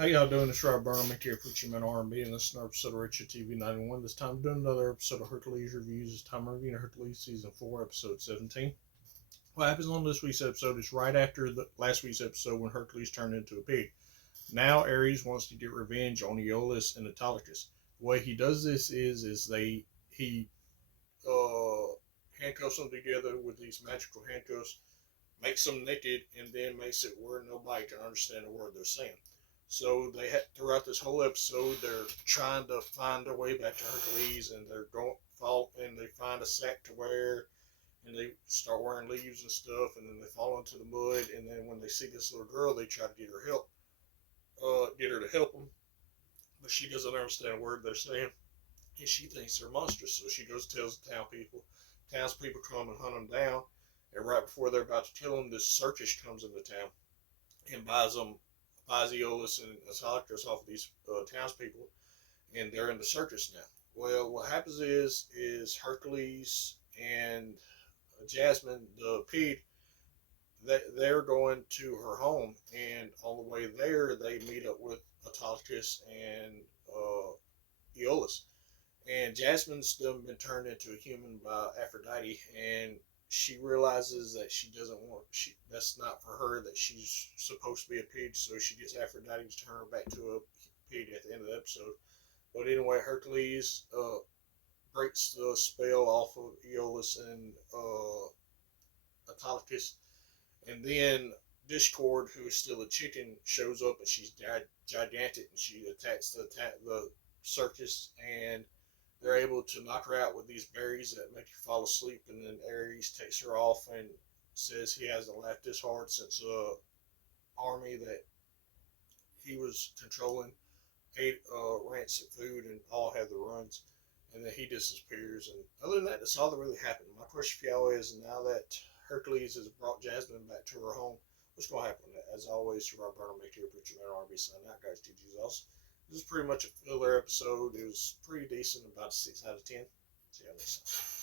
How y'all doing? It's Rob Burnham here, preaching man R&B, and this is another episode of Richard TV 91. This time, doing another episode of Hercules Reviews. This time, reviewing Hercules Season 4, Episode 17. What happens on this week's episode is right after the last week's episode when Hercules turned into a pig. Now, Ares wants to get revenge on Aeolus and Autolycus. The way he does this is he handcuffs them together with these magical handcuffs, makes them naked, and then makes it where nobody can understand a word they're saying. So throughout this whole episode, they're trying to find their way back to Hercules, and they find a sack to wear, and they start wearing leaves and stuff, and then they fall into the mud, and then when they see this little girl, they try to get her to help them, but she doesn't understand a word they're saying, and she thinks they're monsters, so she goes and tells the townspeople come and hunt them down, and right before they're about to kill them, this circus comes into town and buys Aeolus and Autolycus off of these townspeople, and they're in the circus now. Well, what happens is Hercules and Jasmine, the pig, they're going to her home, and on the way there, they meet up with Autolycus and Aeolus. And Jasmine's been turned into a human by Aphrodite, and she realizes that that's not for her, that she's supposed to be a pig, so she gets Aphrodite to turn her back to a pig at the end of the episode. But anyway, Hercules breaks the spell off of Aeolus and Autolycus, and then Discord, who is still a chicken, shows up, and she's gigantic, and she attacks the circus, and they're able to knock her out with these berries that make you fall asleep, and then Ares takes her off and says he hasn't laughed this hard since the army that he was controlling ate rancid food and all had the runs, and then he disappears. And other than that, that's all that really happened. My question for y'all is, now that Hercules has brought Jasmine back to her home, what's going to happen? As always, Rob Burnham, make your preacher man RB sign out, guys. GG's. This is pretty much a filler episode. It was pretty decent, about a 6 out of 10. See you next time.